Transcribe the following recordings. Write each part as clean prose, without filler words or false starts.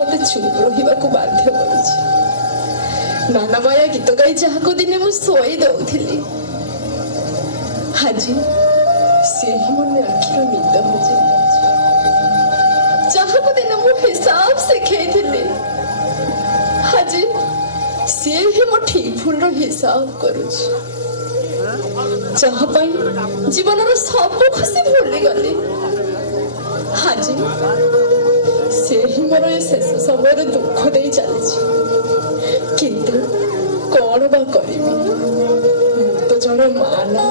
मते चुप रहिबाकु बाध्य करूछि। नानामाया गीत गाई जहाको दिने मु सोई दउथिली हाजी से ही मन आखिर निद हो जाए। जहाको दिने मु हिसाब से खेथिली हाजी से ही मो ठीक भूल रो हिसाब करूछि। जहाँ पाई जीवन रो सब खुशी भूली गली हाजी से ही मोर शेष समय दुख दे चली किंतु कौन बा करी तो जड़े माना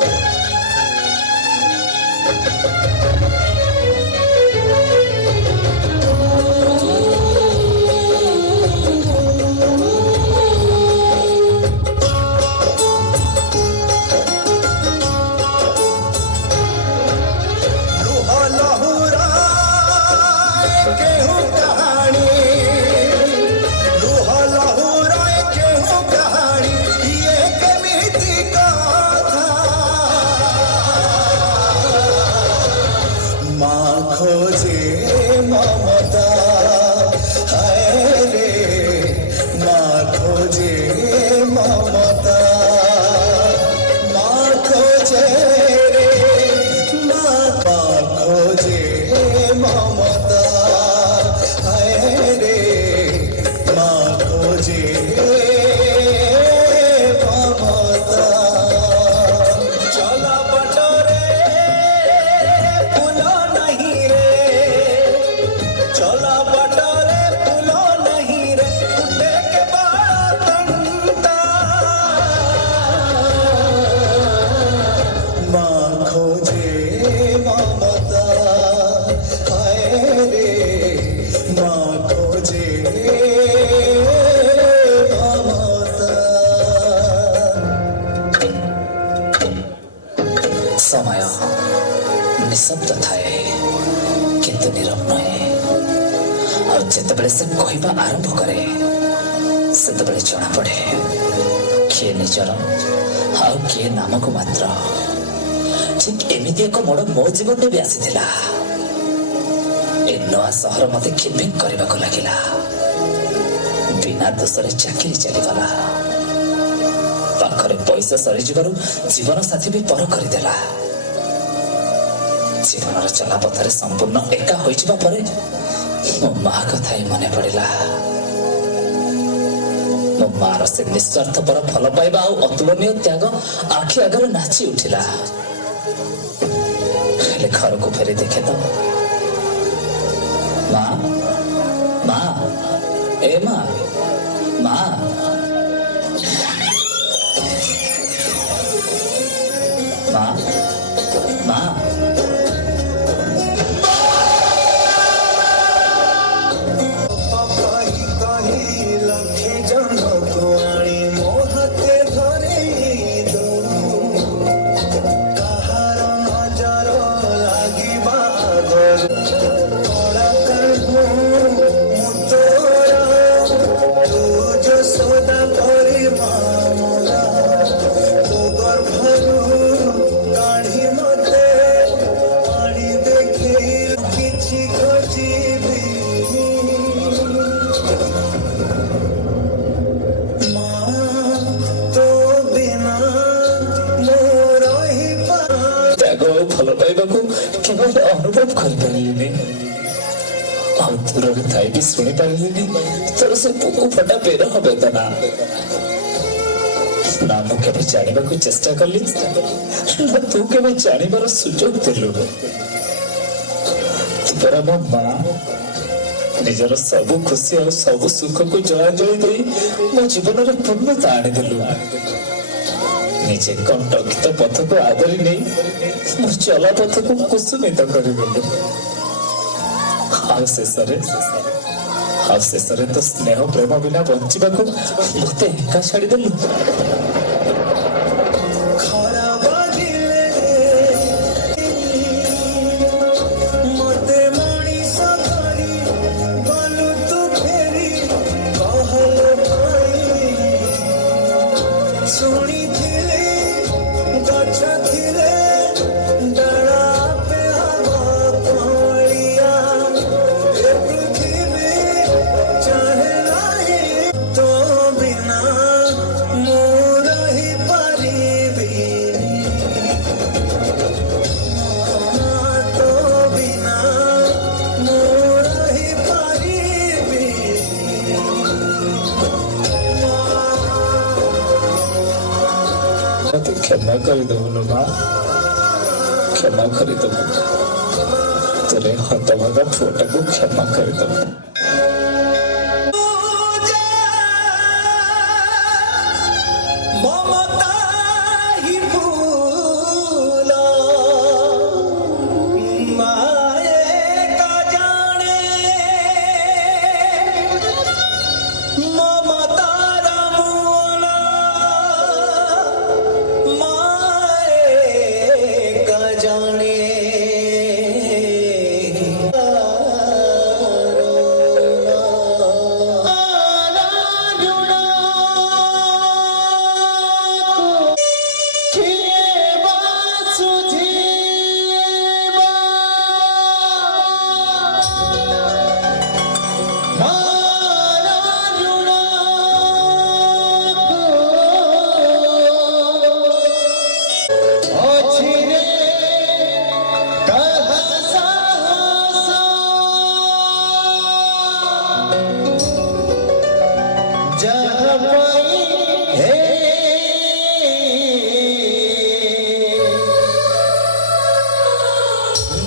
समय निशब्द थाए किंतु नीरव नहे और जितेबले से कहवा आरंभ करे सेतेबले जना पड़े किए निजर आउ किए नामक मात्र। ठीक एमती एक मोड़ मो जीवन में भी आसीथिला। ए नवा सहर मते किडनैप करबा को लागिला। बिना दोषरे चाकरी चलीगला। पाखरे पैसा सरी जीवन साथी भी पर करदेला। जीवन चला पथरे संपूर्ण एका होइजिबा परे मो माँ कथा ही मने पड़िला। मो मार से निस्वार्थ पर फल पाइबा आ अतुलनीय त्याग आखि आगर नाची उठिला। हेले घर को फेरी देखे तो माँ माँ ए माँ माँ माँ माँ केवल अनुभव कर दूर थाई भी शुणी पारे तोर से पुकु फटा पेर वेदना ना मुझे जानवा को चेष्टा कली ना तू के जानवर सुजोग देलु। तुरा मो माँ निजर सब खुशी और सब सुख को जलांजलि दे मो जीवन में पूर्णता आनीदेलु। निजे कंटकित पथ को आदरी नहीं मोर चला पथ को कुसुमित करदेलु। शेषरे तो स्नेह प्रेम बिना बंचा मत एका छाड़देलु। क्षमा करदबु लो माँ क्षमा करदबु तेरे हतभागा पुअटा को क्षमा करदबु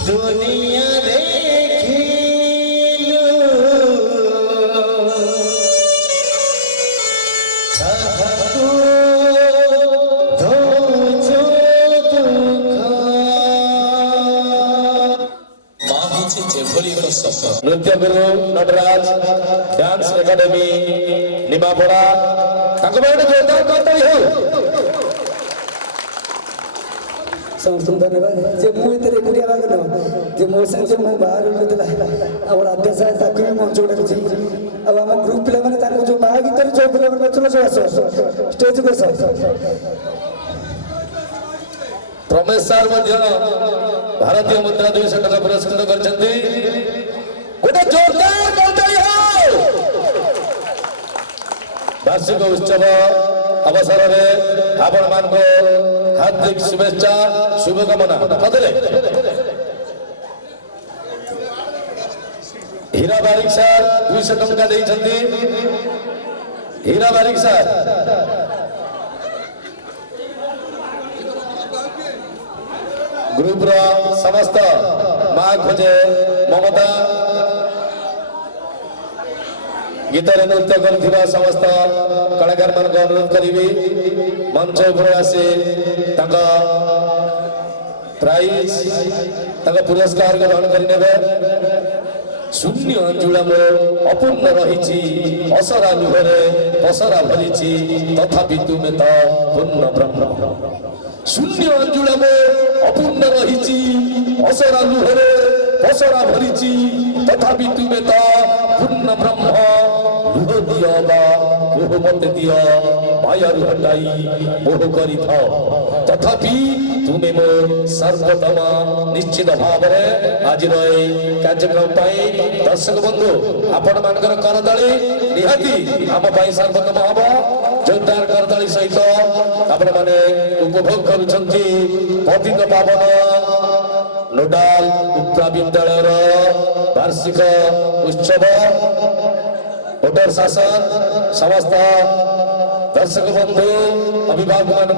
दुनिया नृत्य गुरु नटराज डांस एकेडमी निमापड़ा जोरदार करते हो समस्त धन्यवाद जे मु एतरे कुडिया बागन जे मो संगे मो बाहर होतला और अध्यक्ष ताकू भी मंच उडा छी अब हम ग्रुप पिला माने ताको जो बाहा गीतर जो पिला माने नचलो जो आसो स्टेज को सर प्रमेश सर मध्य भारतीय मुद्रा 200 टका पुरस्कृत करछन्ती गोटे जोरदार करते हो वार्षिक उत्सव अवसर में आपण मान को हार्दिक शुभेच्छा शुभकामना कदले हीरा बारिक सर 200 टका देइछन्ती हीरा बारिक सर ग्रुप रो समस्त माँ खोजे ममता गीतर नृत्य कर समस्त कलाकार मान को अनुरोध करी मंच उपर आसी प्राइज पुरस्कार ग्रहण कर शून्य अंजुलाम अपूर्ण रही असरा लुहरे पसरा भरी तथापि तुमे तो पूर्ण ब्रह्म शून्य अंजुलाम अपूर्ण रही असरा लुहरे पसरा भरी तथापि तुमे तो पूर्ण ब्रह्म लुह दिया मोह मत दिया माया हटाई मोह करी तथापि तुमे मो सर्वोत्तम निश्चित भाव में आज कार्यक्रम दर्शक बंधु आपण मानकर करताली निहाती आम सर्वोत्तम हम जोरदार करताली सहित आपण माने उपभोग करुछंती पतित पावन नोडाल उप्रा विद्यालय वार्षिक उत्सव होटल शासन समस्त दर्शक बंधु अभिभावक मान